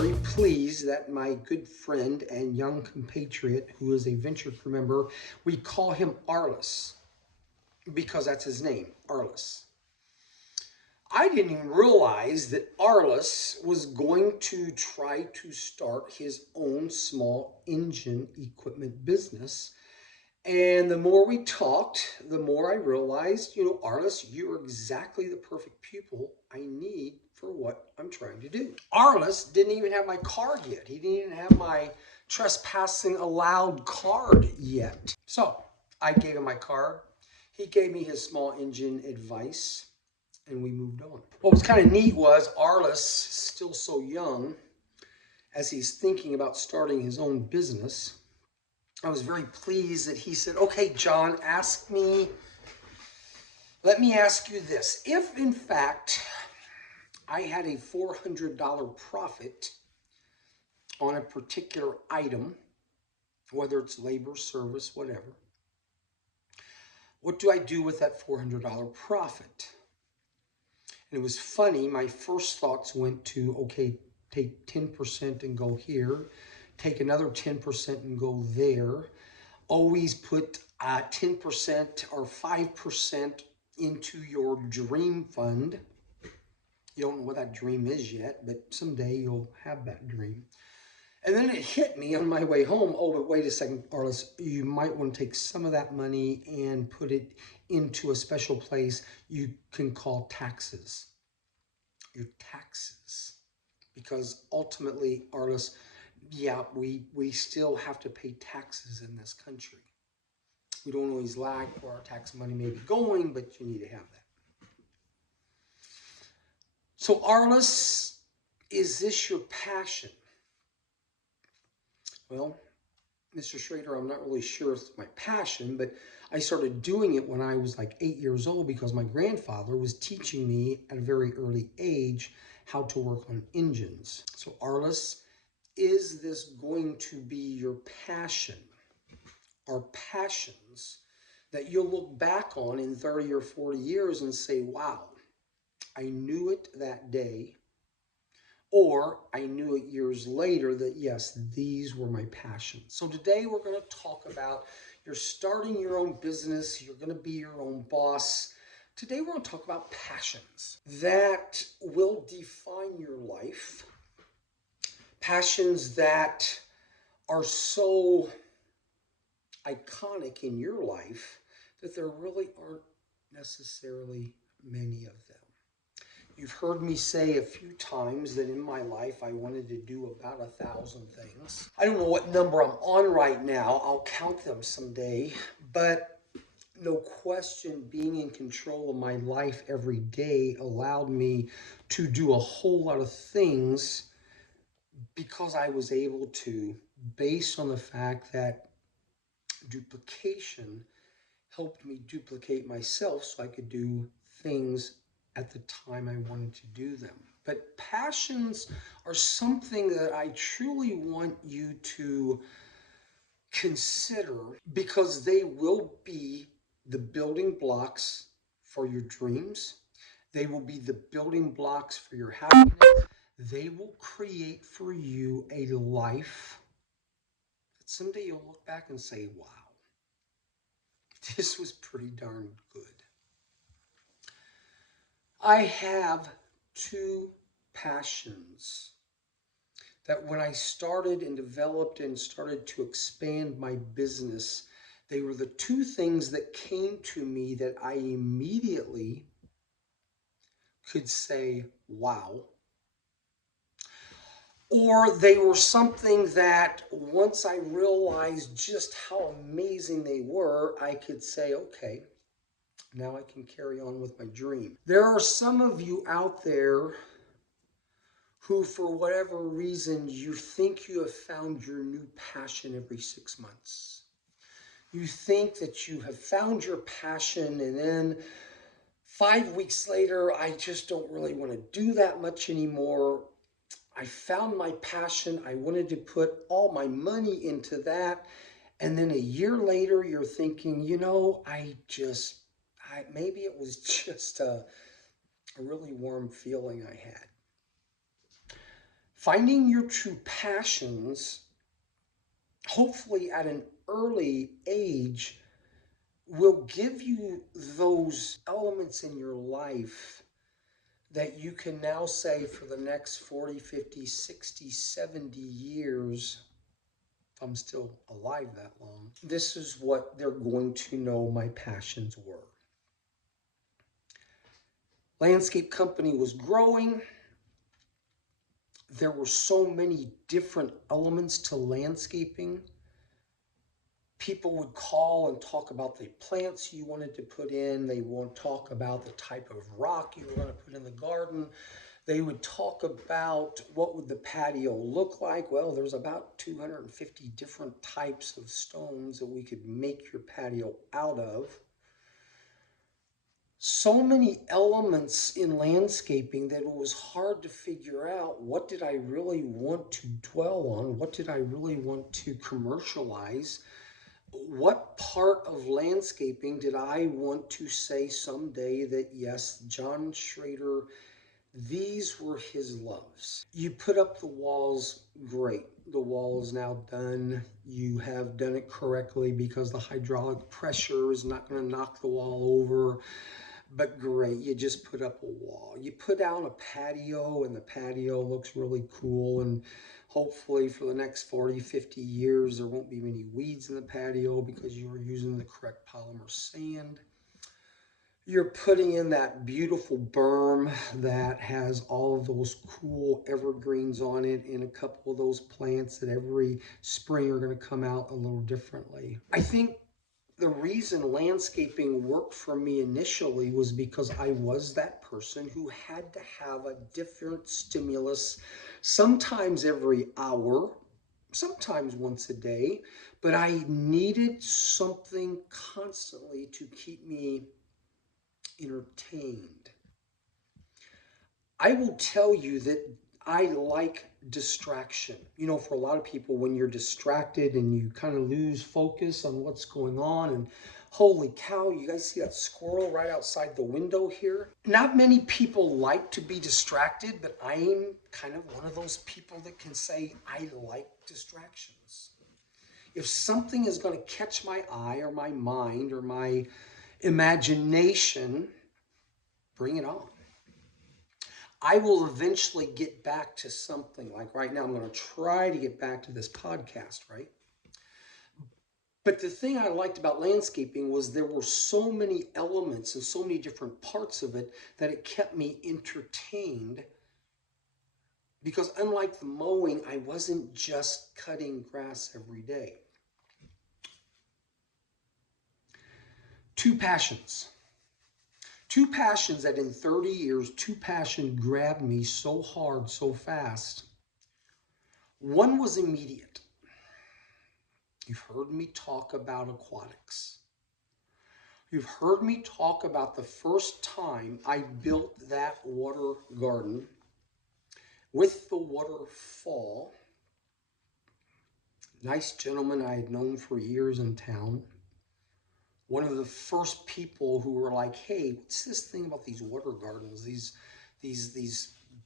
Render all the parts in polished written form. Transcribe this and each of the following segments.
very pleased that my good friend and young compatriot, who is a venture crew member, we call him Arliss because that's his name, Arliss. I didn't even realize that Arliss was going to try to start his own small engine equipment business. And the more we talked, the more I realized, Arliss, you are exactly the perfect pupil I need for what I'm trying to do. Arliss didn't even have my card yet. He didn't even have my trespassing allowed card yet. So I gave him my card. He gave me his small engine advice, and we moved on. What was kind of neat was Arliss, still so young, as he's thinking about starting his own business, I was very pleased that he said, okay, John, let me ask you this. If, in fact, I had a $400 profit on a particular item, whether it's labor, service, whatever, what do I do with that $400 profit? And it was funny, my first thoughts went to, okay, take 10% and go here, take another 10% and go there. Always put 10% or 5% into your dream fund. You don't know what that dream is yet, but someday you'll have that dream. And then it hit me on my way home. Oh, but wait a second, Arliss, you might want to take some of that money and put it into a special place you can call taxes. Your taxes. Because ultimately, Arliss, yeah, we still have to pay taxes in this country. We don't always like where our tax money may be going, but you need to have that. So Arliss, is this your passion? Well, Mr. Schrader, I'm not really sure if it's my passion, but I started doing it when I was like 8 years old because my grandfather was teaching me at a very early age how to work on engines. So Arliss, is this going to be your passion? Or passions that you'll look back on in 30 or 40 years and say, wow, I knew it that day, or I knew it years later that, yes, these were my passions. So today we're going to talk about you're starting your own business, you're going to be your own boss. Today we're going to talk about passions that will define your life, passions that are so iconic in your life that there really aren't necessarily many of them. You've heard me say a few times that in my life I wanted to do about 1,000 things. I don't know what number I'm on right now. I'll count them someday. But no question, being in control of my life every day allowed me to do a whole lot of things because I was able to, based on the fact that duplication helped me duplicate myself so I could do things at the time I wanted to do them. But passions are something that I truly want you to consider because they will be the building blocks for your dreams. They will be the building blocks for your happiness. They will create for you a life that someday you'll look back and say, wow, this was pretty darn good. I have two passions that when I started and developed and started to expand my business, they were the two things that came to me that I immediately could say, wow. Or they were something that once I realized just how amazing they were, I could say, okay, now I can carry on with my dream. There are some of you out there who, for whatever reason, you think you have found your new passion every 6 months. You think that you have found your passion, and then 5 weeks later, I just don't really want to do that much anymore. I found my passion. I wanted to put all my money into that. And then a year later, you're thinking, maybe it was just a really warm feeling I had. Finding your true passions, hopefully at an early age, will give you those elements in your life that you can now say for the next 40, 50, 60, 70 years, if I'm still alive that long, this is what they're going to know my passions were. Landscape company was growing. There were so many different elements to landscaping. People would call and talk about the plants you wanted to put in. They would talk about the type of rock you were going to put in the garden. They would talk about what would the patio look like. Well, there's about 250 different types of stones that we could make your patio out of. So many elements in landscaping that it was hard to figure out, what did I really want to dwell on? What did I really want to commercialize? What part of landscaping did I want to say someday that, yes, John Schrader, these were his loves? You put up the walls, great. The wall is now done. You have done it correctly because the hydraulic pressure is not going to knock the wall over. But great, you just put up a wall. You put down a patio and the patio looks really cool, and hopefully for the next 40, 50 years there won't be many weeds in the patio because you were using the correct polymer sand. You're putting in that beautiful berm that has all of those cool evergreens on it and a couple of those plants that every spring are going to come out a little differently. I think the reason landscaping worked for me initially was because I was that person who had to have a different stimulus, sometimes every hour, sometimes once a day, but I needed something constantly to keep me entertained. I will tell you that I like distraction. You know, for a lot of people, when you're distracted and you kind of lose focus on what's going on, and holy cow, you guys see that squirrel right outside the window here? Not many people like to be distracted, but I'm kind of one of those people that can say I like distractions. If something is going to catch my eye or my mind or my imagination, bring it on. I will eventually get back to something. Like right now, I'm going to try to get back to this podcast, right? But the thing I liked about landscaping was there were so many elements and so many different parts of it that it kept me entertained. Because unlike the mowing, I wasn't just cutting grass every day. Two passions that in 30 years, two passions grabbed me so hard, so fast. One was immediate. You've heard me talk about aquatics. You've heard me talk about the first time I built that water garden with the waterfall. Nice gentleman I had known for years in town. One of the first people who were like, hey, what's this thing about these water gardens, these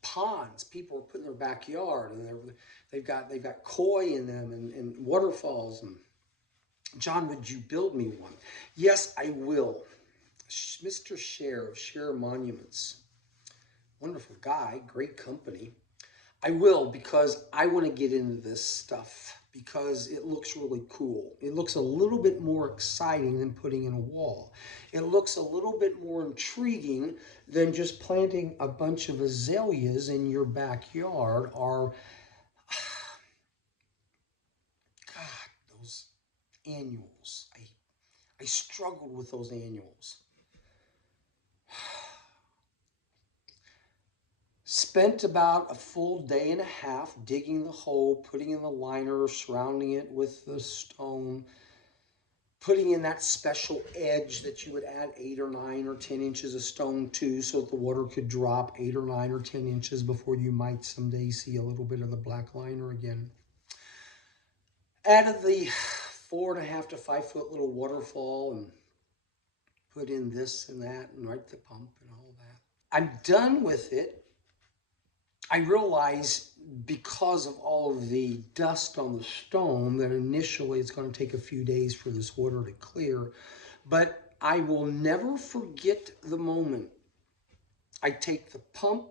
ponds people are putting in their backyard, and they've got koi in them and waterfalls. And John, would you build me one? Yes, I will. Mr. Share of Share Monuments. Wonderful guy, great company. I will, because I want to get into this stuff because it looks really cool. It looks a little bit more exciting than putting in a wall. It looks a little bit more intriguing than just planting a bunch of azaleas in your backyard or, God, those annuals. I struggled with those annuals. Spent about a full day and a half digging the hole, putting in the liner, surrounding it with the stone, putting in that special edge that you would add 8 or 9 or 10 inches of stone to so that the water could drop 8 or 9 or 10 inches before you might someday see a little bit of the black liner again. Added the 4.5 to 5 foot little waterfall and put in this and that and right the pump and all that. I'm done with it. I realize because of all of the dust on the stone that initially it's going to take a few days for this water to clear, but I will never forget the moment. I take the pump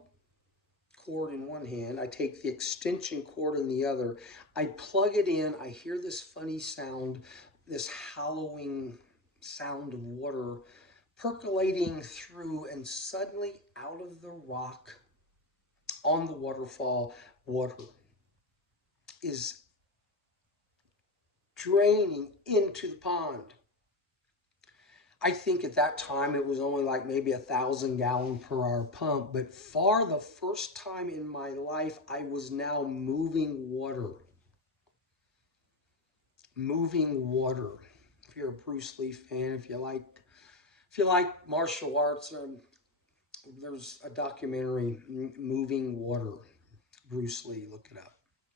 cord in one hand, I take the extension cord in the other, I plug it in, I hear this funny sound, this howling sound of water percolating through, and suddenly out of the rock on the waterfall, water is draining into the pond. I think at that time it was only like maybe 1,000 gallon per hour pump, but for the first time in my life, I was now moving water. Moving water. If you're a Bruce Lee fan, if you like martial arts, there's a documentary, Moving Water. Bruce Lee, look it up.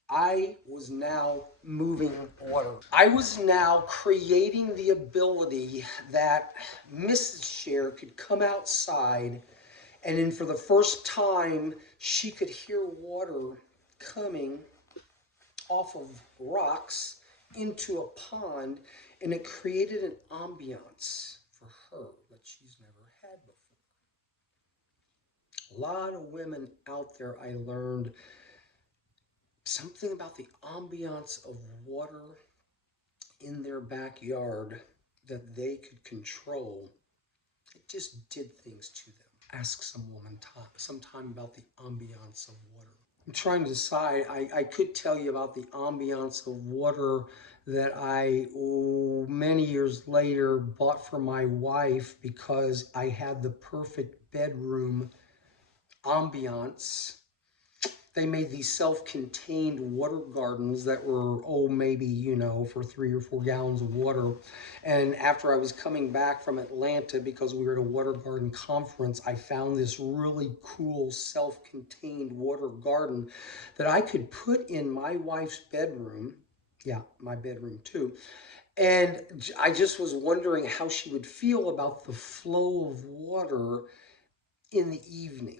I was now moving water. I was now creating the ability that Mrs. Cher could come outside, and then for the first time, she could hear water coming off of rocks into a pond, and it created an ambiance for her that she's never had before. A lot of women out there, I learned something about the ambiance of water in their backyard that they could control. It just did things to them. Ask some woman sometime about the ambiance of water. I'm trying to decide. I could tell you about the ambiance of water that I, many years later, bought for my wife because I had the perfect bedroom ambiance. They made these self-contained water gardens that were, maybe, for 3 or 4 gallons of water. And after I was coming back from Atlanta, because we were at a water garden conference, I found this really cool self-contained water garden that I could put in my wife's bedroom. Yeah, my bedroom too. And I just was wondering how she would feel about the flow of water in the evening.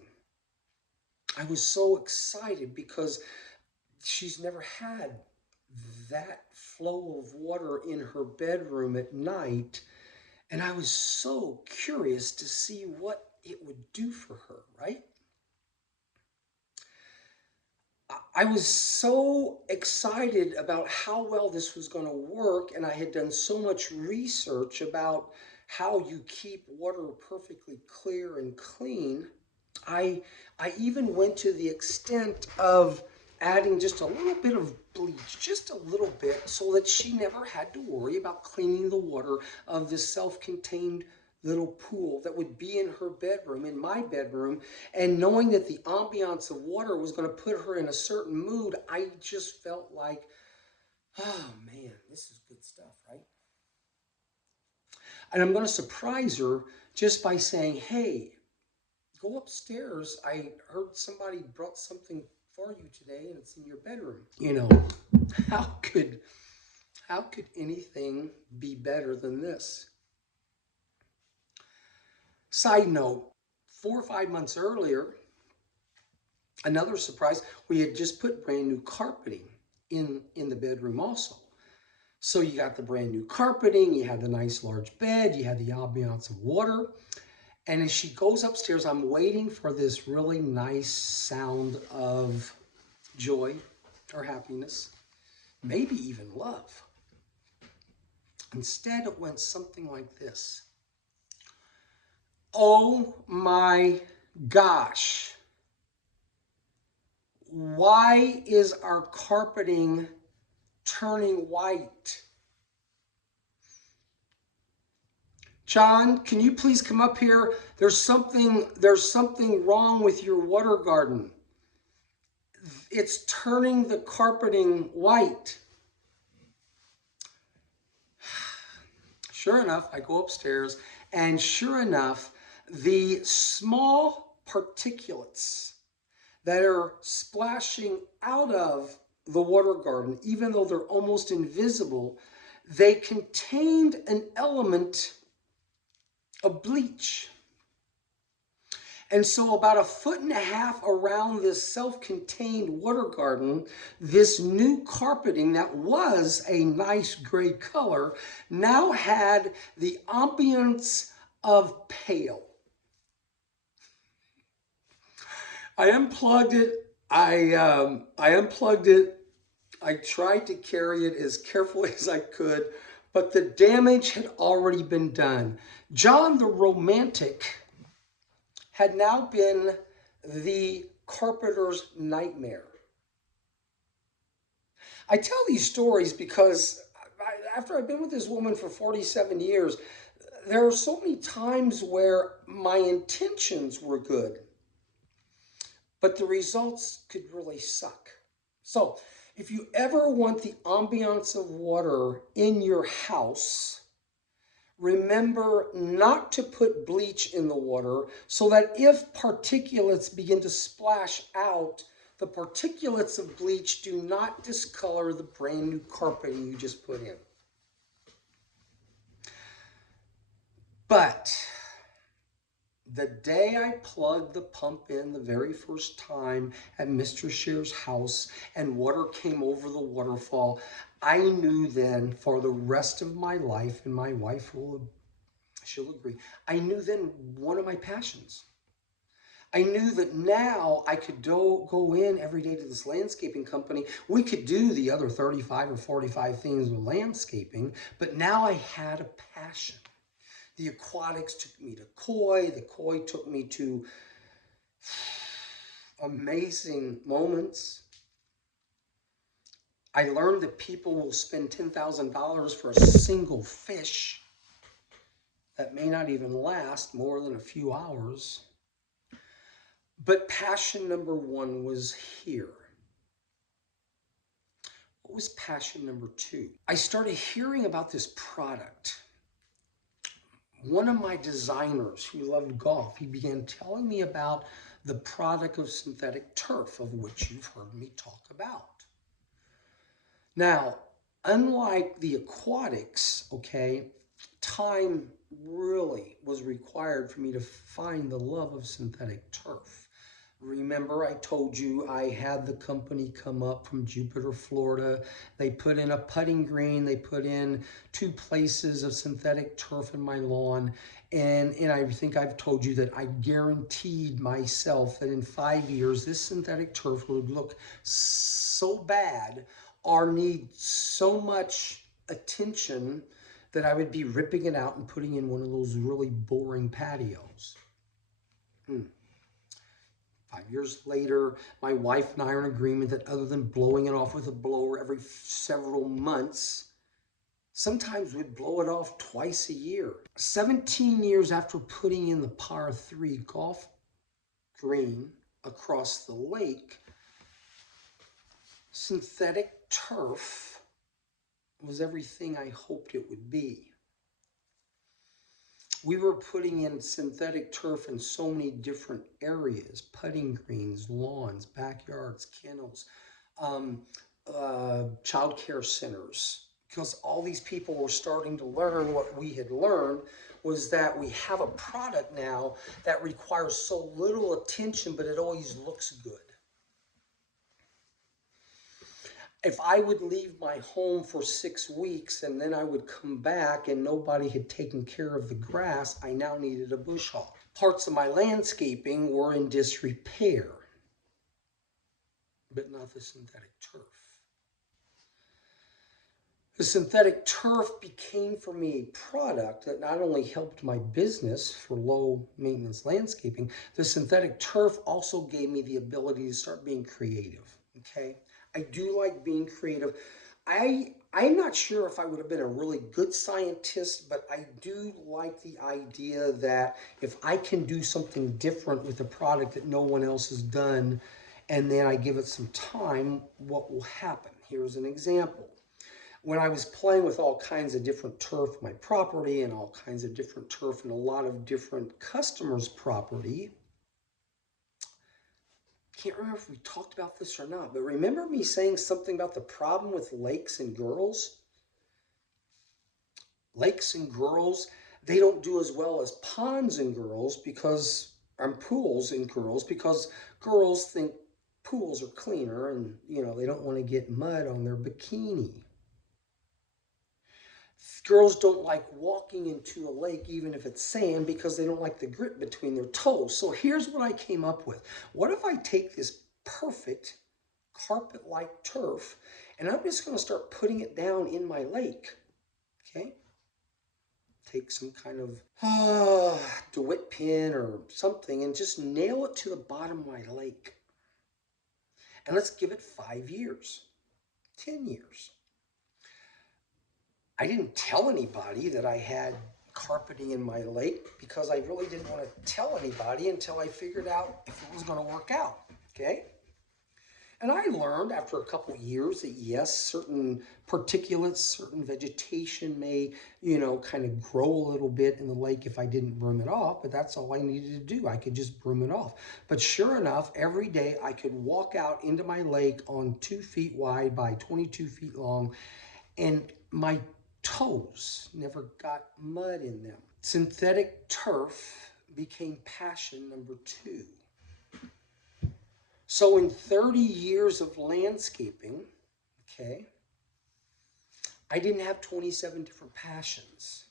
I was so excited because she's never had that flow of water in her bedroom at night. And I was so curious to see what it would do for her, right? I was so excited about how well this was going to work, and I had done so much research about how you keep water perfectly clear and clean. I even went to the extent of adding just a little bit of bleach, just a little bit, so that she never had to worry about cleaning the water of this self-contained little pool that would be in her bedroom, in my bedroom. And knowing that the ambiance of water was going to put her in a certain mood, I just felt like, oh man, this is good stuff, right? And I'm going to surprise her just by saying, hey, go upstairs. I heard somebody brought something for you today, and it's in your bedroom. How could anything be better than this? Side note, 4 or 5 months earlier, another surprise, we had just put brand new carpeting in the bedroom also. So you got the brand new carpeting, you had the nice large bed, you had the ambiance of water. And as she goes upstairs, I'm waiting for this really nice sound of joy or happiness, maybe even love. Instead, it went something like this. Oh my gosh. Why is our carpeting turning white? John, can you please come up here? There's something wrong with your water garden. It's turning the carpeting white. Sure enough, I go upstairs, and sure enough, the small particulates that are splashing out of the water garden, even though they're almost invisible, they contained an element of bleach. And so about 1.5 feet around this self-contained water garden, this new carpeting that was a nice gray color now had the ambiance of pale. I unplugged it. I unplugged it. I tried to carry it as carefully as I could, but the damage had already been done. John the Romantic had now been the carpenter's nightmare. I tell these stories because after I've been with this woman for 47 years, there are so many times where my intentions were good, but the results could really suck. So, if you ever want the ambiance of water in your house, remember not to put bleach in the water so that if particulates begin to splash out, the particulates of bleach do not discolor the brand new carpeting you just put in. But the day I plugged the pump in the very first time at Mr. Shear's house and water came over the waterfall, I knew then for the rest of my life, and my wife she'll agree, I knew then one of my passions. I knew that now I could go in every day to this landscaping company. We could do the other 35 or 45 things with landscaping, but now I had a passion. The aquatics took me to koi. The koi took me to amazing moments. I learned that people will spend $10,000 for a single fish that may not even last more than a few hours. But passion number one was here. What was passion number two? I started hearing about this product. One of my designers who loved golf, he began telling me about the product of synthetic turf, of which you've heard me talk about. Now, unlike the aquatics, okay, time really was required for me to find the love of synthetic turf. Remember, I told you I had the company come up from Jupiter, Florida. They put in a putting green. They put in 2 places of synthetic turf in my lawn. And I think I've told you that I guaranteed myself that in 5 years, this synthetic turf would look so bad or need so much attention that I would be ripping it out and putting in one of those really boring patios. 5 years later, my wife and I are in agreement that other than blowing it off with a blower every several months, sometimes we'd blow it off twice a year. 17 years after putting in the par 3 golf green across the lake, synthetic turf was everything I hoped it would be. We were putting in synthetic turf in so many different areas: putting greens, lawns, backyards, kennels, child care centers, because all these people were starting to learn what we had learned, was that we have a product now that requires so little attention, but it always looks good. If I would leave my home for 6 weeks and then I would come back and nobody had taken care of the grass, I now needed a bush hog. Parts of my landscaping were in disrepair, but not the synthetic turf. The synthetic turf became for me a product that not only helped my business for low maintenance landscaping, the synthetic turf also gave me the ability to start being creative, okay? I do like being creative. I'm not sure if I would have been a really good scientist, but I do like the idea that if I can do something different with a product that no one else has done, and then I give it some time, what will happen? Here's an example. When I was playing with all kinds of different turf on my property and all kinds of different turf and a lot of different customers' property, can't remember if we talked about this or not, but remember me saying something about the problem with lakes and girls? Lakes and girls, they don't do as well as ponds and girls because pools in girls, because girls think pools are cleaner and, you know, they don't want to get mud on their bikini. Girls don't like walking into a lake even if it's sand because they don't like the grit between their toes. So here's what I came up with. What if I take this perfect carpet-like turf and I'm just going to start putting it down in my lake? Okay? Take some kind of DeWitt pin or something and just nail it to the bottom of my lake. And let's give it 5 years, 10 years. I didn't tell anybody that I had carpeting in my lake because I really didn't want to tell anybody until I figured out if it was going to work out, okay? And I learned after a couple of years that yes, certain particulates, certain vegetation may, you know, kind of grow a little bit in the lake if I didn't broom it off, but that's all I needed to do. I could just broom it off. But sure enough, every day I could walk out into my lake on 2 feet wide by 22 feet long, and my toes never got mud in them. Synthetic turf became passion number 2. So in 30 years of landscaping, okay, I didn't have 27 different passions.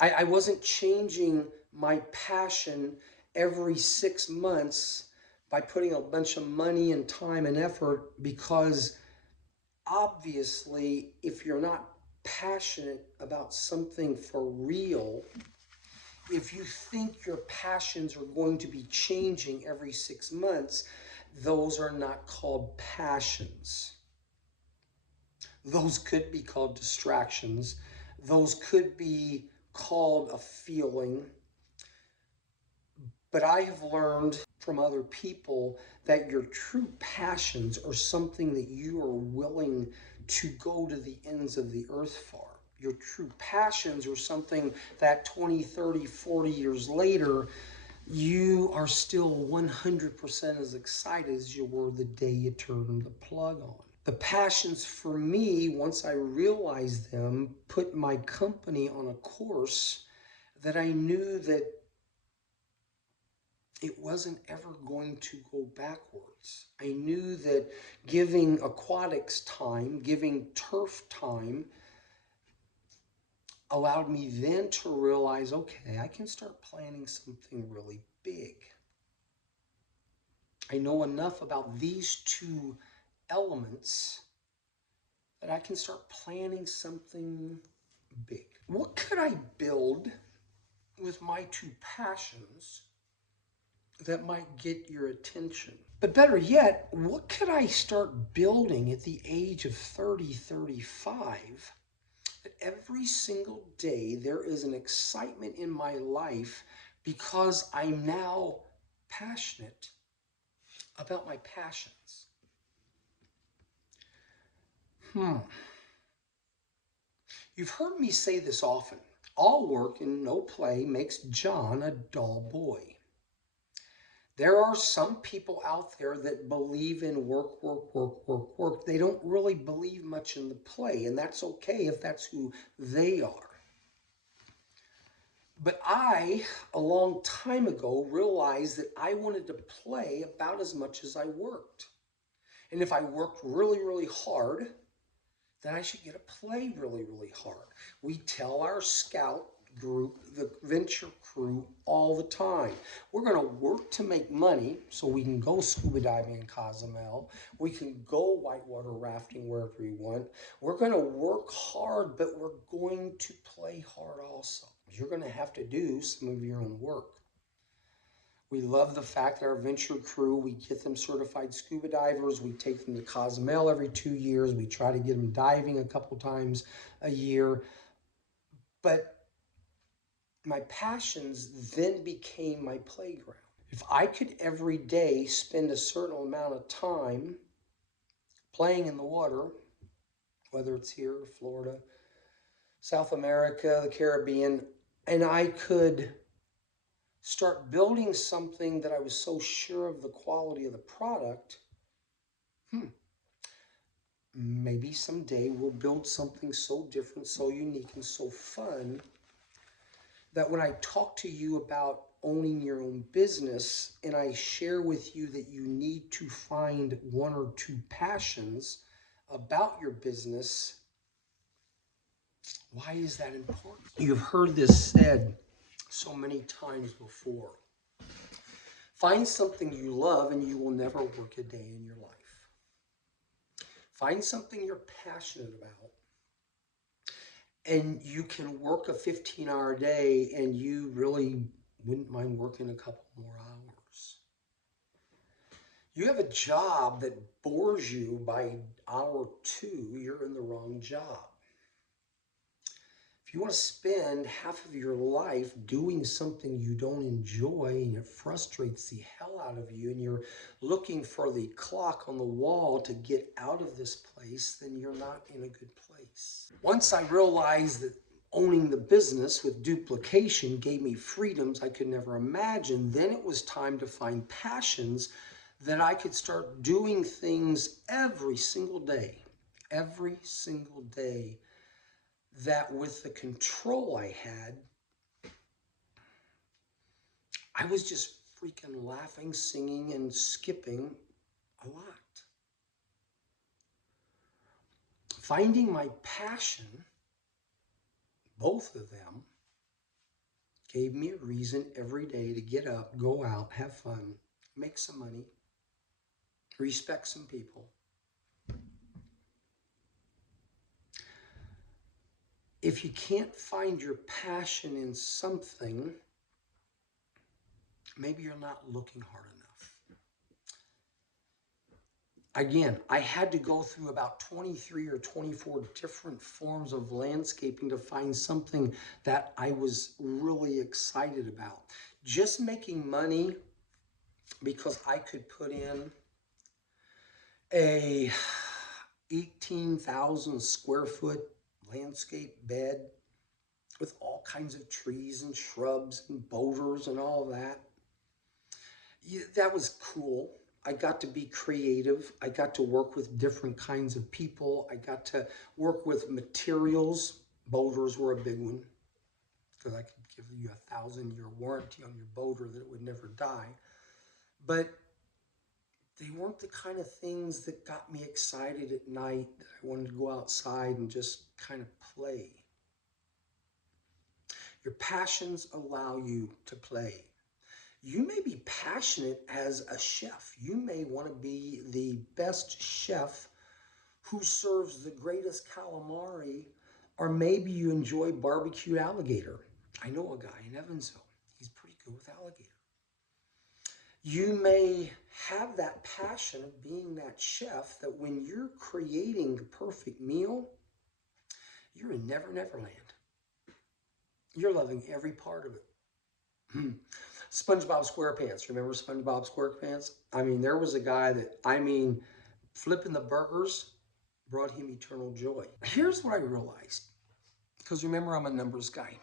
I wasn't changing my passion every 6 months by putting a bunch of money and time and effort, because obviously if you're not passionate about something for real, if you think your passions are going to be changing every 6 months, those are not called passions. Those could be called distractions. Those could be called a feeling. But I have learned from other people that your true passions are something that you are willing to go to the ends of the earth for. Your true passions are something that 20, 30, 40 years later, you are still 100% as excited as you were the day you turned the plug on. The passions for me, once I realized them, put my company on a course that I knew that it wasn't ever going to go backwards. I knew that giving aquatics time, giving turf time, allowed me then to realize, okay, I can start planning something really big. I know enough about these 2 elements that I can start planning something big. What could I build with my 2 passions that might get your attention? But better yet, what could I start building at the age of 30, 35, that every single day there is an excitement in my life because I'm now passionate about my passions? You've heard me say this often. All work and no play makes John a dull boy. There are some people out there that believe in work, work, work, work, work. They don't really believe much in the play, and that's okay if that's who they are. But I, a long time ago, realized that I wanted to play about as much as I worked. And if I worked really, really hard, then I should get to play really, really hard. We tell our scout group, the venture crew, all the time, we're going to work to make money so we can go scuba diving in Cozumel. We can go whitewater rafting wherever we want. We're going to work hard, but we're going to play hard also. You're going to have to do some of your own work. We love the fact that our venture crew, we get them certified scuba divers. We take them to Cozumel every 2 years. We try to get them diving a couple times a year. But my passions then became my playground. If I could every day spend a certain amount of time playing in the water, whether it's here, Florida, South America, the Caribbean, and I could start building something that I was so sure of the quality of the product, maybe someday we'll build something so different, so unique, and so fun that when I talk to you about owning your own business, and I share with you that you need to find one or two passions about your business, why is that important? You've heard this said so many times before. Find something you love and you will never work a day in your life. Find something you're passionate about and you can work a 15-hour day and you really wouldn't mind working a couple more hours. You have a job that bores you by hour 2, you're in the wrong job. If you want to spend half of your life doing something you don't enjoy and it frustrates the hell out of you and you're looking for the clock on the wall to get out of this place, then you're not in a good place. Once I realized that owning the business with duplication gave me freedoms I could never imagine, then it was time to find passions that I could start doing things every single day, that with the control I had, I was just freaking laughing, singing, and skipping a lot. Finding my passion, both of them, gave me a reason every day to get up, go out, have fun, make some money, respect some people. If you can't find your passion in something, maybe you're not looking hard enough. Again, I had to go through about 23 or 24 different forms of landscaping to find something that I was really excited about. Just making money because I could put in a 18,000 square foot landscape bed with all kinds of trees and shrubs and boulders and all that. Yeah, that was cool. I got to be creative. I got to work with different kinds of people. I got to work with materials. Boulders were a big one because I could give you a 1,000-year warranty on your boulder that it would never die. But they weren't the kind of things that got me excited at night that I wanted to go outside and just kind of play. Your passions allow you to play. You may be passionate as a chef. You may want to be the best chef who serves the greatest calamari, or maybe you enjoy barbecued alligator. I know a guy in Evansville. He's pretty good with alligator. You may have that passion of being that chef that when you're creating the perfect meal, you're in Never Never Land. You're loving every part of it. SpongeBob SquarePants. Remember SpongeBob SquarePants? I mean, there was a guy that, flipping the burgers brought him eternal joy. Here's what I realized, because remember, I'm a numbers guy.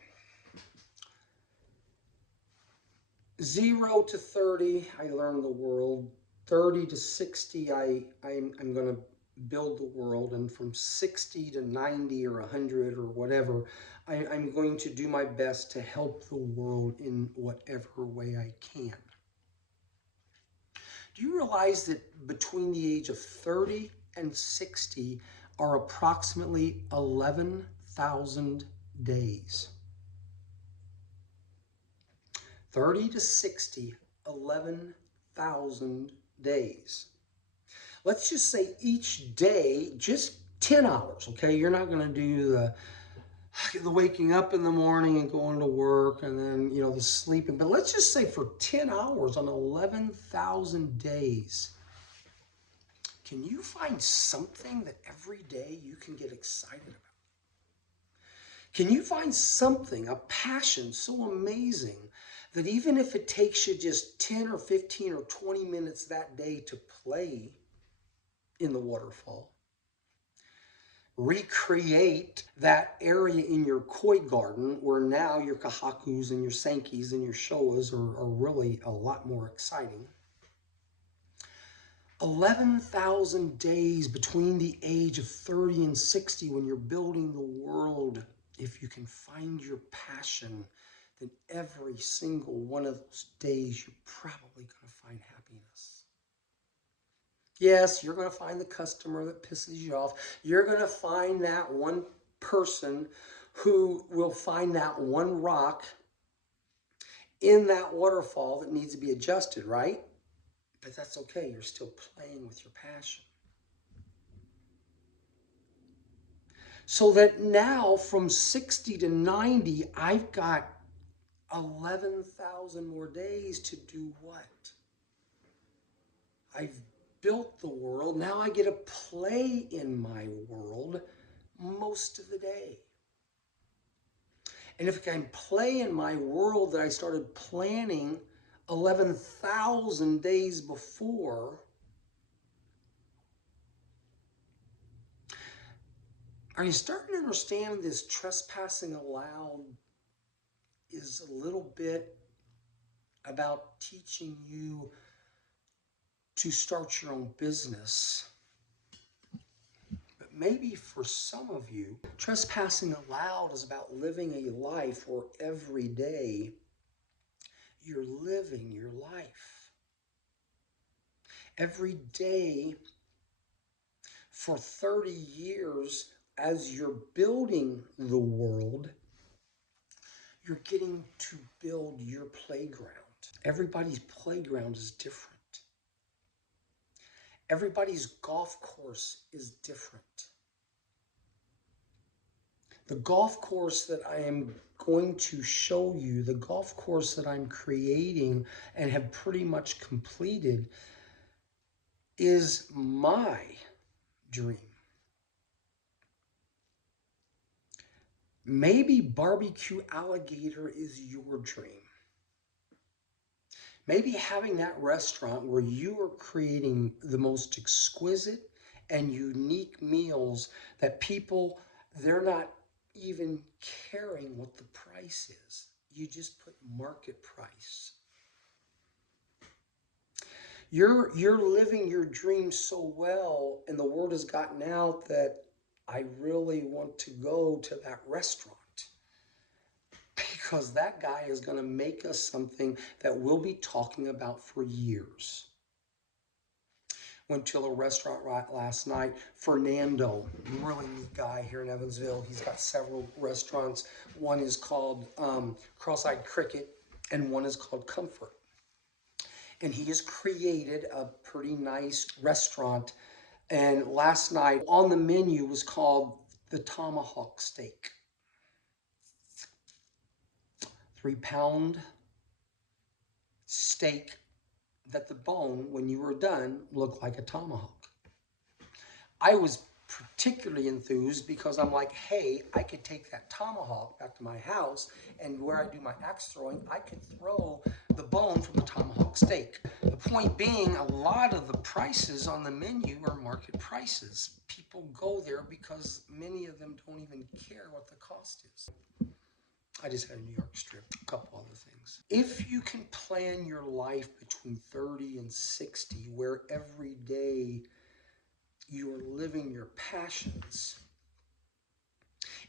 0 to 30, I learned the world. 30 to 60, I'm going to build the world. And from 60 to 90 or 100 or whatever, I'm going to do my best to help the world in whatever way I can. Do you realize that between the age of 30 and 60 are approximately 11,000 days? 30 to 60, 11,000 days. Let's just say each day, just 10 hours, okay? You're not going to do the waking up in the morning and going to work and then, the sleeping. But let's just say for 10 hours on 11,000 days, can you find something that every day you can get excited about? Can you find something, a passion so amazing that even if it takes you just 10 or 15 or 20 minutes that day to play in the waterfall, recreate that area in your koi garden where now your kahakus and your sankis and your shoas are really a lot more exciting. 11,000 days between the age of 30 and 60 when you're building the world. If you can find your passion, then every single one of those days you're probably going to find happiness. Yes, you're going to find the customer that pisses you off. You're going to find that one person who will find that one rock in that waterfall that needs to be adjusted, right? But that's okay. You're still playing with your passion. So that now from 60 to 90, I've got 11,000 more days to do what? I've built the world. Now I get to play in my world most of the day. And if I can play in my world that I started planning 11,000 days before, are you starting to understand this trespassing allowed is a little bit about teaching you to start your own business? But maybe for some of you, trespassing allowed is about living a life where every day you're living your life. Every day for 30 years, as you're building the world, you're getting to build your playground. Everybody's playground is different. Everybody's golf course is different. The golf course that I am going to show you, the golf course that I'm creating and have pretty much completed, is my dream. Maybe barbecue alligator is your dream. Maybe having that restaurant where you are creating the most exquisite and unique meals that people, they're not even caring what the price is. You just put market price. You're living your dream so well, and the word has gotten out that I really want to go to that restaurant. Because that guy is going to make us something that we'll be talking about for years. Went to a restaurant last night. Fernando, really neat guy here in Evansville. He's got several restaurants. One is called Cross-Eyed Cricket, and one is called Comfort. And he has created a pretty nice restaurant. And last night on the menu was called the Tomahawk Steak. 3-pound steak that the bone, when you were done, looked like a tomahawk. I was particularly enthused because I'm like, hey, I could take that tomahawk back to my house, and where I do my axe throwing, I could throw the bone from the tomahawk steak. The point being, a lot of the prices on the menu are market prices. People go there because many of them don't even care what the cost is. I just had a New York strip, a couple other things. If you can plan your life between 30 and 60, where every day you're living your passions,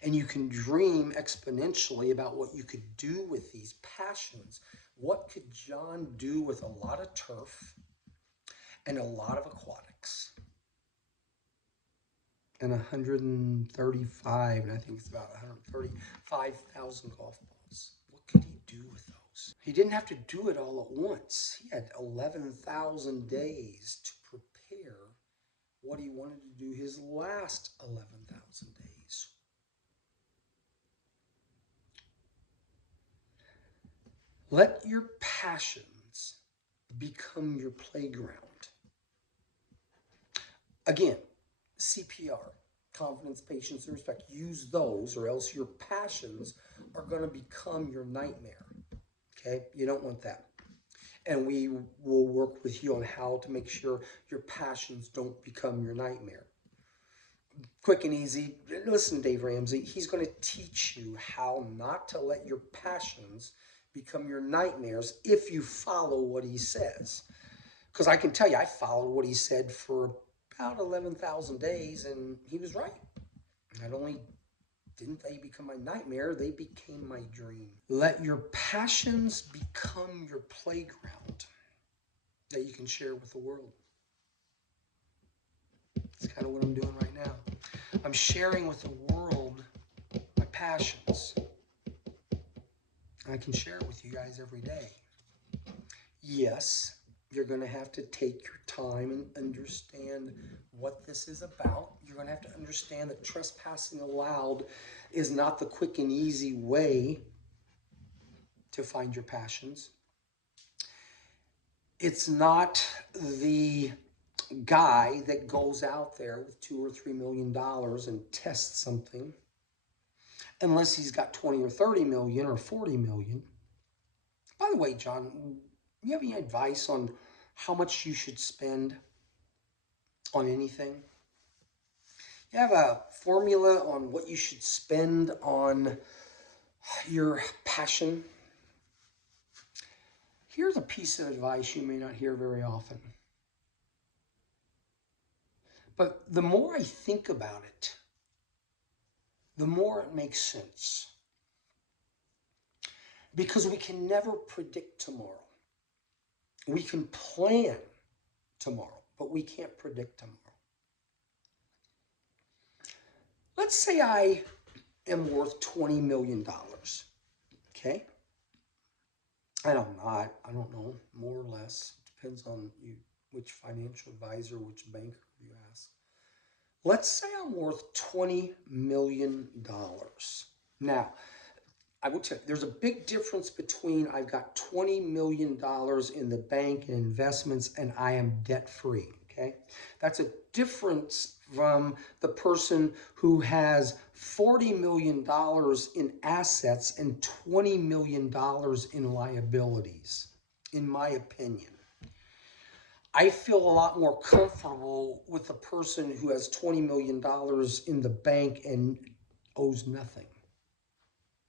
and you can dream exponentially about what you could do with these passions. What could John do with a lot of turf and a lot of aquatics? And 135, and I think it's about 135,000 golf balls. What could he do with those? He didn't have to do it all at once. He had 11,000 days to prepare what he wanted to do his last 11,000 days. Let your passions become your playground. Again, CPR, confidence, patience, and respect. Use those, or else your passions are going to become your nightmare. Okay? You don't want that. And we will work with you on how to make sure your passions don't become your nightmare. Quick and easy. Listen, Dave Ramsey, he's going to teach you how not to let your passions become your nightmares if you follow what he says. Because I can tell you, I followed what he said for about 11,000 days, and he was right. I'd only didn't they become my nightmare? They became my dream. Let your passions become your playground that you can share with the world. That's kind of what I'm doing right now. I'm sharing with the world my passions. I can share it with you guys every day. Yes, you're going to have to take your time and understand what this is about. You're going to have to understand that trespassing allowed is not the quick and easy way to find your passions. It's not the guy that goes out there with $2 or $3 million and tests something, unless he's got 20 or 30 million or 40 million. By the way, John, you have any advice on how much you should spend on anything? You have a formula on what you should spend on your passion? Here's a piece of advice you may not hear very often. But the more I think about it, the more it makes sense. Because we can never predict tomorrow. We can plan tomorrow, but we can't predict tomorrow. Let's say I am worth $20 million, okay? And I'm not, I don't know, more or less. Depends on you, which financial advisor, which banker you ask. Let's say I'm worth $20 million. Now, I will tell you, there's a big difference between I've got $20 million in the bank and investments and I am debt-free, okay? That's a difference from the person who has $40 million in assets and $20 million in liabilities, in my opinion. I feel a lot more comfortable with the person who has $20 million in the bank and owes nothing.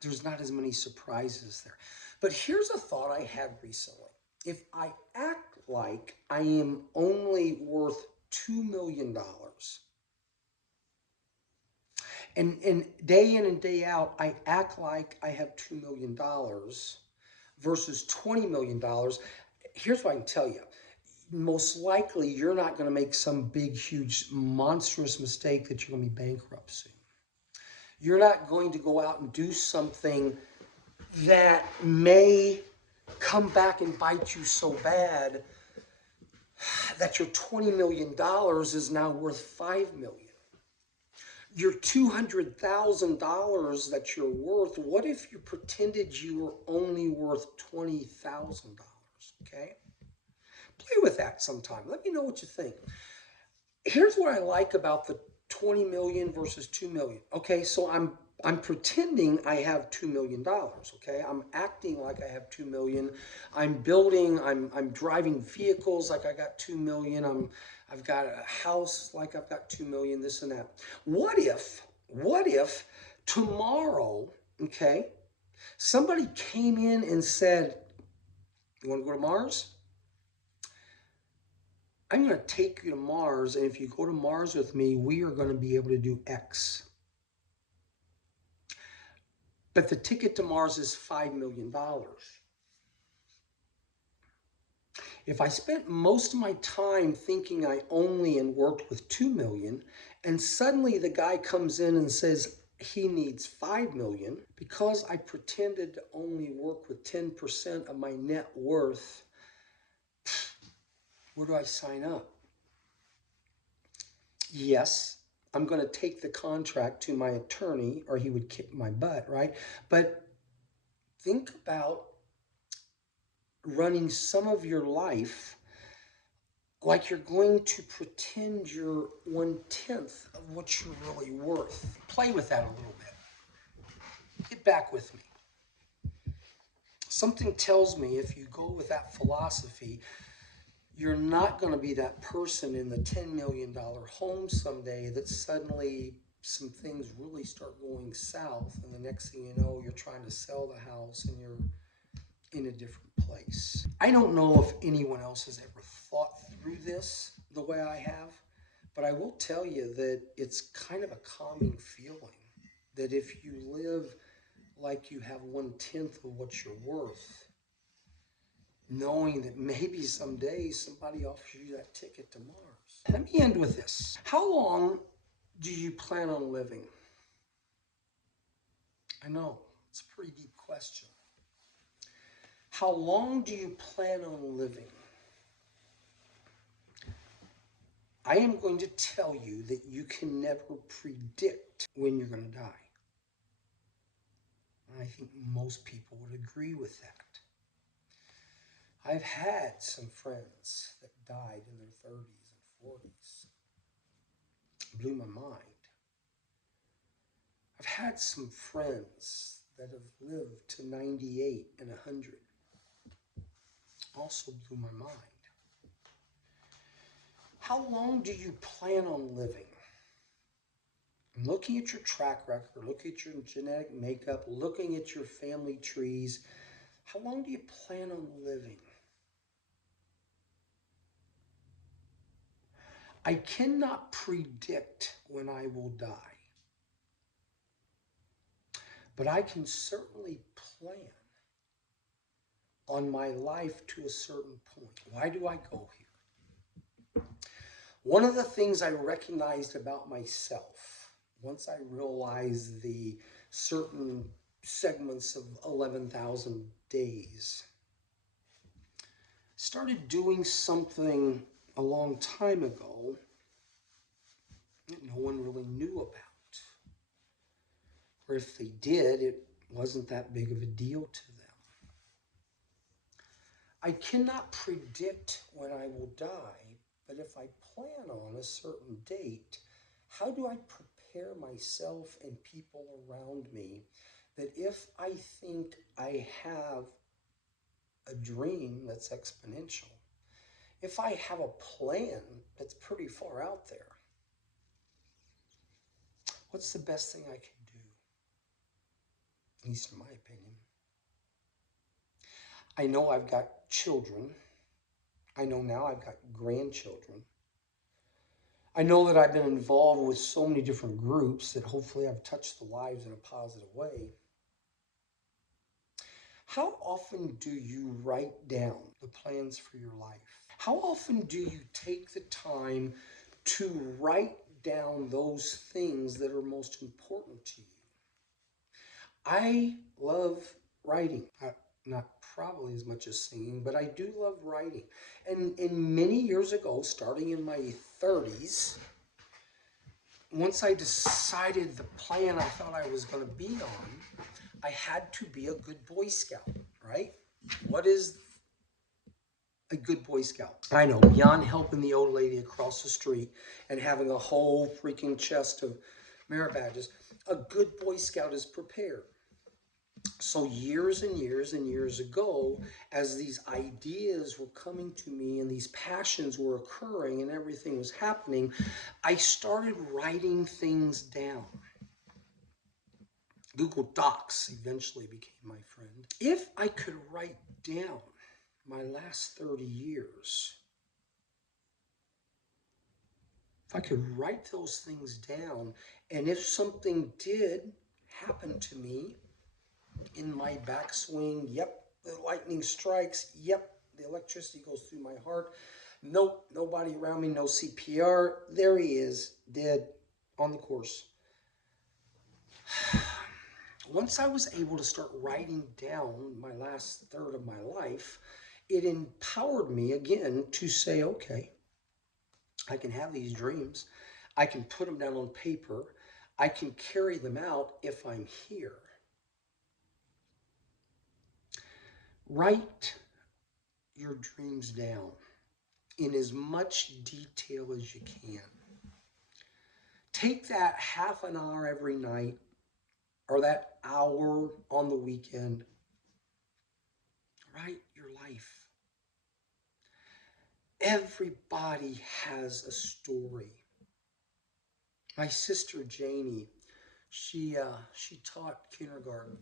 There's not as many surprises there. But here's a thought I had recently. If I act like I am only worth $2 million, and day in and day out, I act like I have $2 million versus $20 million, here's what I can tell you. Most likely, you're not going to make some big, huge, monstrous mistake that you're going to be bankrupt soon. You're not going to go out and do something that may come back and bite you so bad that your $20 million is now worth $5 million. Your $200,000 that you're worth, what if you pretended you were only worth $20,000, okay? Play with that sometime. Let me know what you think. Here's what I like about the 20 million versus 2 million. Okay, so I'm pretending I have $2 million, okay? I'm acting like I have 2 million. I'm building, I'm driving vehicles like I got 2 million. I've got a house like I've got 2 million, this and that. What if tomorrow, okay, somebody came in and said, you want to go to Mars? I'm going to take you to Mars, and if you go to Mars with me, we are going to be able to do X. But the ticket to Mars is $5 million. If I spent most of my time thinking I only and worked with 2 million, and suddenly the guy comes in and says he needs 5 million, because I pretended to only work with 10% of my net worth, where do I sign up? Yes, I'm going to take the contract to my attorney or he would kick my butt, right? But think about running some of your life like you're going to pretend you're 1/10 of what you're really worth. Play with that a little bit. Get back with me. Something tells me if you go with that philosophy, you're not going to be that person in the $10 million home someday that suddenly some things really start going south, and the next thing you know, you're trying to sell the house and you're in a different place. I don't know if anyone else has ever thought through this the way I have, but I will tell you that it's kind of a calming feeling. that if you live like you have 1/10 of what you're worth, knowing that maybe someday somebody offers you that ticket to Mars. Let me end with this. How long do you plan on living? I know, it's a pretty deep question. How long do you plan on living? I am going to tell you that you can never predict when you're going to die. And I think most people would agree with that. I've had some friends that died in their 30s and 40s. It blew my mind. I've had some friends that have lived to 98 and 100. Also blew my mind. How long do you plan on living? Looking at your track record, looking at your genetic makeup, looking at your family trees, how long do you plan on living? I cannot predict when I will die, but I can certainly plan on my life to a certain point. Why do I go here? One of the things I recognized about myself, once I realized the certain segments of 11,000 days, started doing something a long time ago that no one really knew about. Or if they did, it wasn't that big of a deal to them. I cannot predict when I will die, but if I plan on a certain date, how do I prepare myself and people around me that if I think I have a dream that's exponential, if I have a plan that's pretty far out there, what's the best thing I can do? At least in my opinion. I know I've got children. I know now I've got grandchildren. I know that I've been involved with so many different groups that hopefully I've touched the lives in a positive way. How often do you write down the plans for your life? How often do you take the time to write down those things that are most important to you? I love writing. Not probably as much as singing, but I do love writing. And many years ago, starting in my 30s, once I decided the plan I thought I was going to be on, I had to be a good Boy Scout, right? What is a good Boy Scout? I know, beyond helping the old lady across the street and having a whole freaking chest of merit badges, a good Boy Scout is prepared. So years and years and years ago, as these ideas were coming to me and these passions were occurring and everything was happening, I started writing things down. Google Docs eventually became my friend. If I could write down my last 30 years, if I could write those things down, and if something did happen to me in my backswing, yep, the lightning strikes, yep, the electricity goes through my heart, nope, nobody around me, no CPR, there he is, dead, on the course. Once I was able to start writing down my last third of my life, it empowered me again to say, okay, I can have these dreams. I can put them down on paper. I can carry them out if I'm here. Write your dreams down in as much detail as you can. Take that half an hour every night or that hour on the weekend. Write your life. Everybody has a story. My sister Janie, she taught kindergarten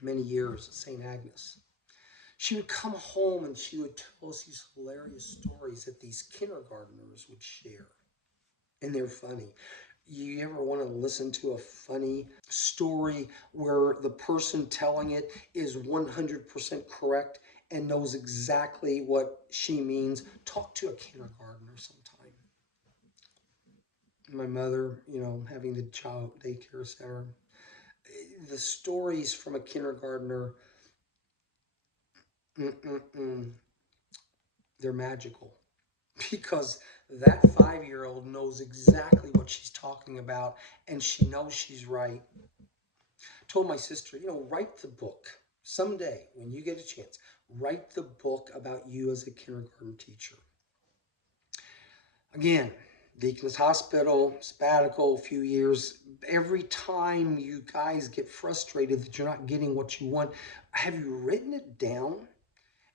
many years at St. Agnes. She would come home and she would tell us these hilarious stories that these kindergartners would share. And they're funny. You ever want to listen to a funny story where the person telling it is 100% correct and knows exactly what she means? Talk to a kindergartner sometime. My mother, having the child daycare center, the stories from a kindergartner, they're magical because that 5-year-old knows exactly what she's talking about and she knows she's right. Told my sister, write the book someday when you get a chance. Write the book about you as a kindergarten teacher. Again, Deaconess Hospital, sabbatical, a few years. Every time you guys get frustrated that you're not getting what you want, have you written it down?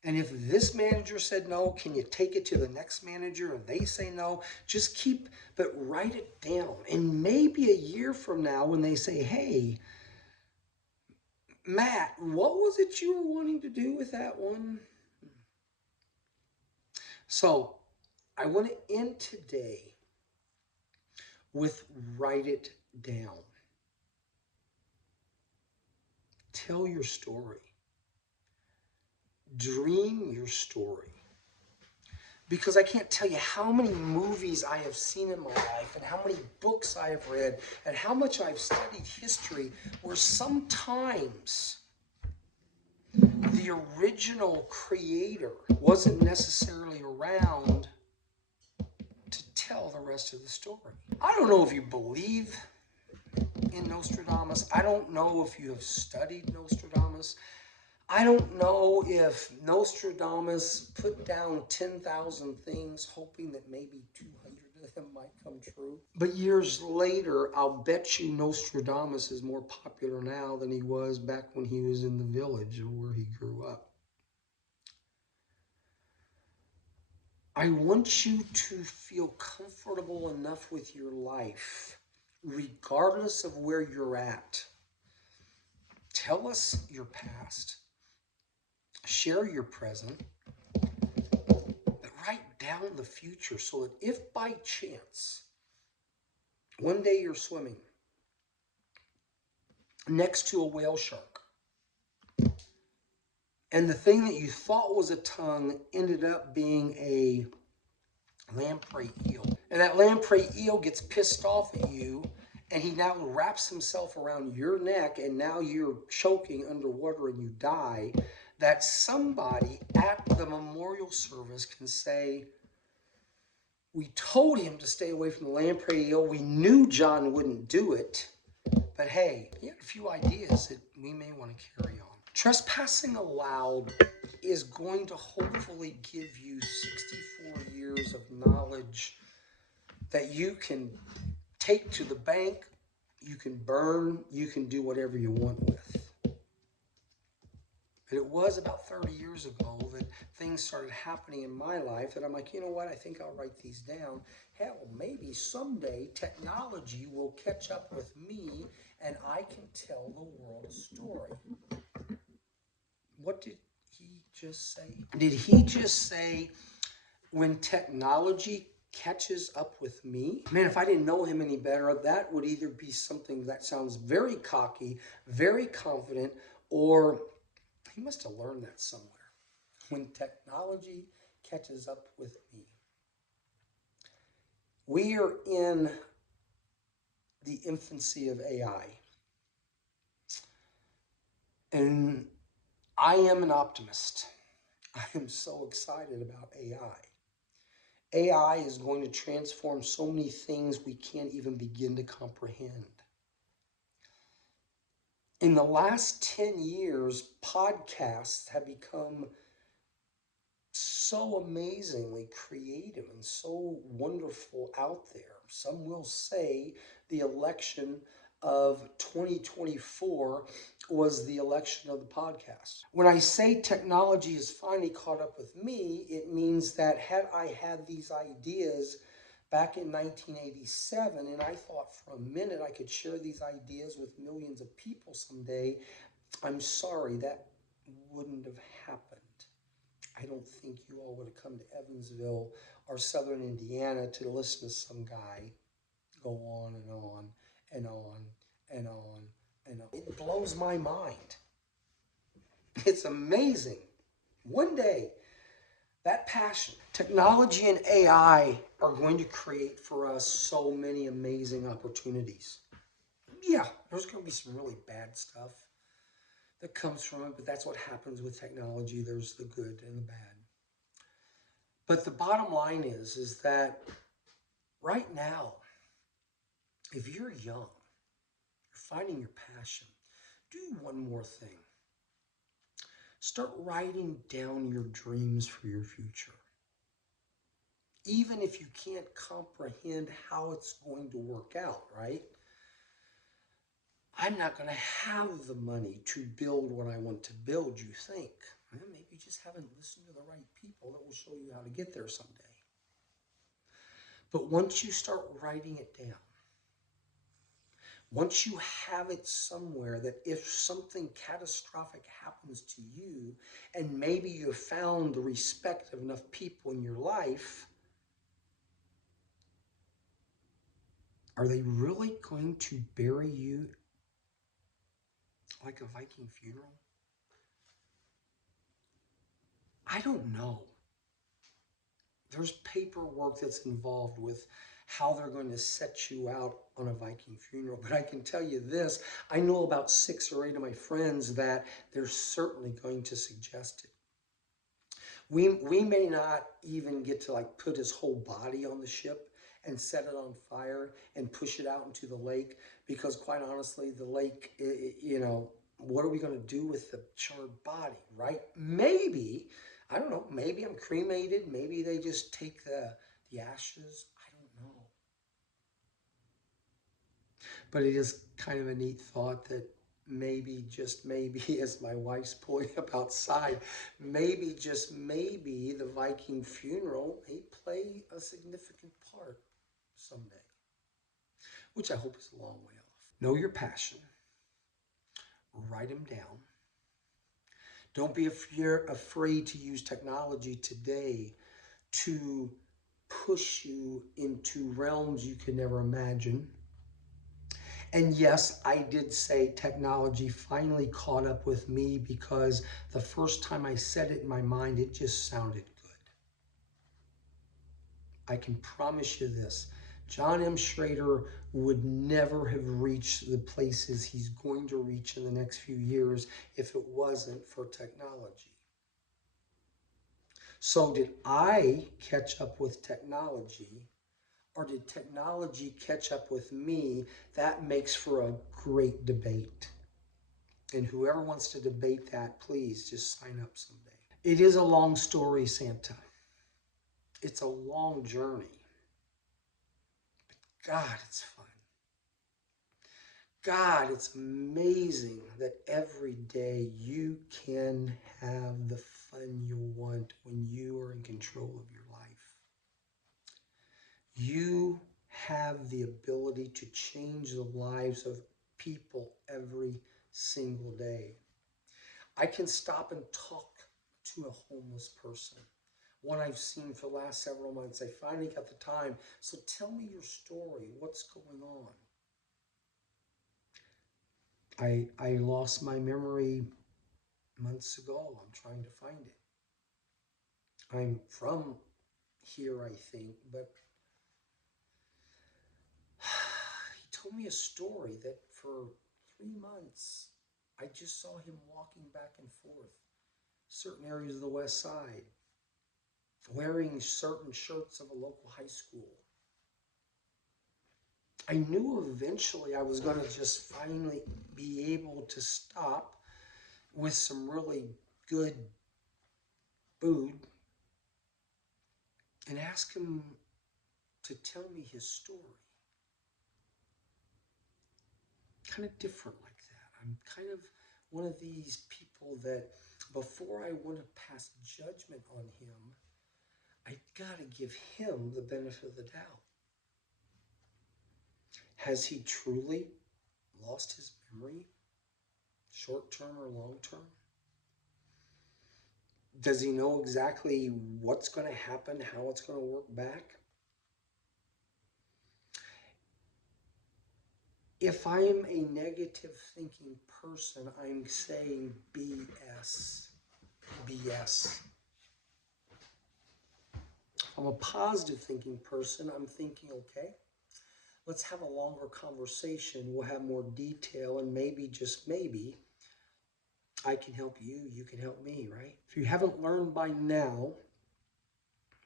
And if this manager said no, can you take it to the next manager and they say no? Just but write it down. And maybe a year from now when they say, hey, Matt, what was it you were wanting to do with that one? So I want to end today with write it down. Tell your story. Dream your story. Because I can't tell you how many movies I have seen in my life and how many books I have read and how much I've studied history where sometimes the original creator wasn't necessarily around to tell the rest of the story. I don't know if you believe in Nostradamus. I don't know if you have studied Nostradamus. I don't know if Nostradamus put down 10,000 things hoping that maybe 200 of them might come true. But years later, I'll bet you Nostradamus is more popular now than he was back when he was in the village where he grew up. I want you to feel comfortable enough with your life, regardless of where you're at. Tell us your past. Share your present. But write down the future so that if by chance one day you're swimming next to a whale shark and the thing that you thought was a tongue ended up being a lamprey eel, and that lamprey eel gets pissed off at you and he now wraps himself around your neck and now you're choking underwater and you die, that somebody at the memorial service can say, we told him to stay away from the lamprey eel. We knew John wouldn't do it. But hey, he had a few ideas that we may want to carry on. Trespassing aloud is going to hopefully give you 64 years of knowledge that you can take to the bank, you can burn, you can do whatever you want with. But it was about 30 years ago that things started happening in my life that I'm like, you know what, I think I'll write these down. Hell, maybe someday technology will catch up with me and I can tell the world a story. What did he just say? Did he just say, when technology catches up with me? Man, if I didn't know him any better, that would either be something that sounds very cocky, very confident, or he must have learned that somewhere. When technology catches up with me. We are in the infancy of AI. And I am an optimist. I am so excited about AI. AI is going to transform so many things we can't even begin to comprehend. In the last 10 years, podcasts have become so amazingly creative and so wonderful out there. Some will say the election of 2024 was the election of the podcast. When I say technology has finally caught up with me, it means that had I had these ideas back in 1987 and I thought for a minute I could share these ideas with millions of people someday, I'm sorry, that wouldn't have happened. I don't think you all would have come to Evansville or Southern Indiana to listen to some guy go on and on and on and on and on. It blows my mind. It's amazing. One day, that passion, technology and AI are going to create for us so many amazing opportunities. Yeah, there's going to be some really bad stuff that comes from it, but that's what happens with technology. There's the good and the bad. But the bottom line is that right now, if you're young, you're finding your passion, do one more thing. Start writing down your dreams for your future. Even if you can't comprehend how it's going to work out, right? I'm not going to have the money to build what I want to build, you think. Well, maybe you just haven't listened to the right people that will show you how to get there someday. But once you start writing it down, once you have it somewhere that if something catastrophic happens to you, and maybe you have found the respect of enough people in your life, are they really going to bury you like a Viking funeral? I don't know. There's paperwork that's involved with how they're going to set you out on a Viking funeral. But I can tell you this, I know about 6 or 8 of my friends that they're certainly going to suggest it. We may not even get to like put his whole body on the ship and set it on fire and push it out into the lake, because quite honestly, the lake, you know, what are we going to do with the charred body, right? Maybe, I don't know, maybe I'm cremated. Maybe they just take the ashes. I don't know. But it is kind of a neat thought that maybe, just maybe, as my wife's pulling up outside, maybe, just maybe, the Viking funeral may play a significant part someday, which I hope is a long way off. Know your passion. Write them down. Don't be afraid to use technology today to push you into realms you could never imagine. And yes, I did say technology finally caught up with me, because the first time I said it in my mind, it just sounded good. I can promise you this. John M. Schrader would never have reached the places he's going to reach in the next few years if it wasn't for technology. So did I catch up with technology, or did technology catch up with me? That makes for a great debate. And whoever wants to debate that, please just sign up someday. It is a long story, Santa. It's a long journey. But God, it's fun. God, it's amazing that every day you can have the fun you want when you are in control of your life. You have the ability to change the lives of people every single day. I can stop and talk to a homeless person, one I've seen for the last several months. I finally got the time. So tell me your story. What's going on? I lost my memory months ago. I'm trying to find it. I'm from here, I think, but he told me a story that for 3 months, I just saw him walking back and forth certain areas of the West Side, wearing certain shirts of a local high school. I knew eventually I was going to just finally be able to stop with some really good food and ask him to tell me his story. Kind of different like that. I'm kind of one of these people that before I want to pass judgment on him, I got to give him the benefit of the doubt. Has he truly lost his memory, short term or long term? Does he know exactly what's going to happen, how it's going to work back? If I'm a negative thinking person, I'm saying BS. BS. If I'm a positive thinking person, I'm thinking, okay, let's have a longer conversation. We'll have more detail, and maybe, just maybe, I can help you, you can help me, right? If you haven't learned by now,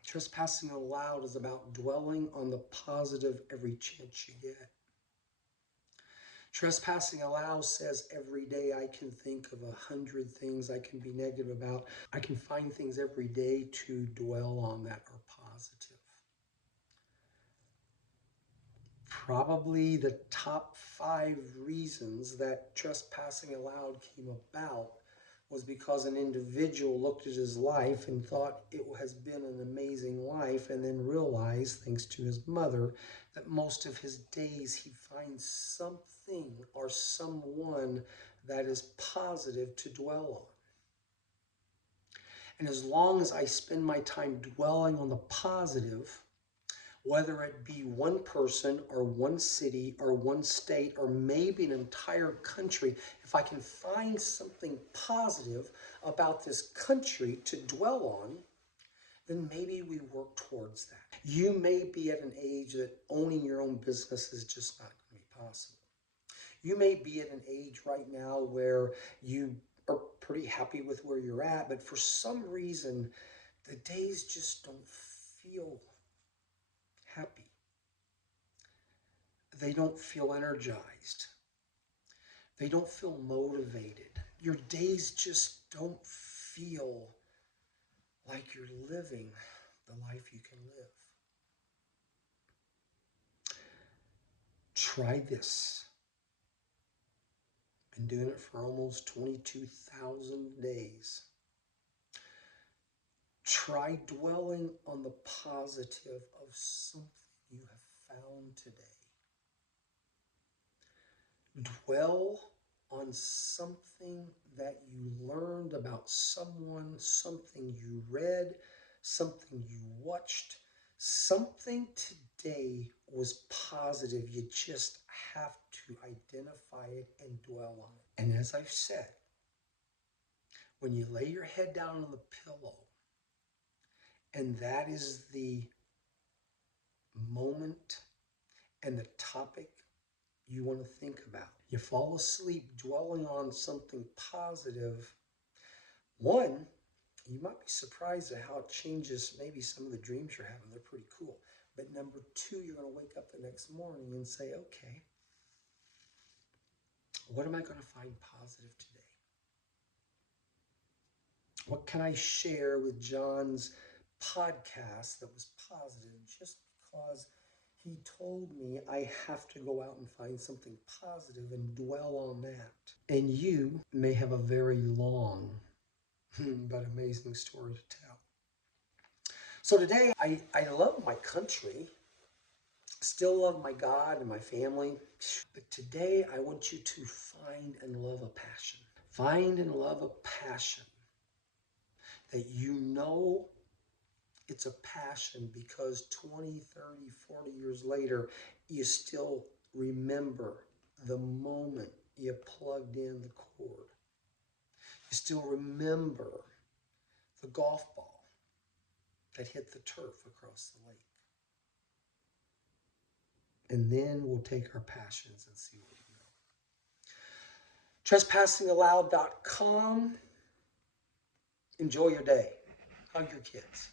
trespassing aloud is about dwelling on the positive every chance you get. Trespassing aloud says every day I can think of 100 things I can be negative about. I can find things every day to dwell on that are positive. Probably the top 5 reasons that trespassing aloud came about was because an individual looked at his life and thought it has been an amazing life, and then realized, thanks to his mother, that most of his days he finds something or someone that is positive to dwell on. And as long as I spend my time dwelling on the positive, whether it be one person or one city or one state or maybe an entire country, if I can find something positive about this country to dwell on, then maybe we work towards that. You may be at an age that owning your own business is just not going to be possible. You may be at an age right now where you are pretty happy with where you're at, but for some reason, the days just don't feel happy. They don't feel energized. They don't feel motivated. Your days just don't feel like you're living the life you can live. Try this. Been doing it for almost 22,000 days. Try dwelling on the positive of something you have found today. Dwell on something that you learned about someone, something you read, something you watched. Something today was positive. You just have to identify it and dwell on it. And as I've said, when you lay your head down on the pillow, and that is the moment and the topic you want to think about, you fall asleep dwelling on something positive. One, you might be surprised at how it changes maybe some of the dreams you're having. They're pretty cool. But number 2, you're going to wake up the next morning and say, okay, what am I going to find positive today? What can I share with John's podcast that was positive just because he told me I have to go out and find something positive and dwell on that? And you may have a very long but amazing story to tell. So today, I love my country, still love my God and my family, but today I want you to find and love a passion. Find and love a passion that you know it's a passion because 20, 30, 40 years later, you still remember the moment you plugged in the cord. You still remember the golf ball that hit the turf across the lake. And then we'll take our passions and see where we go. Trespassingaloud.com. Enjoy your day. Hug your kids.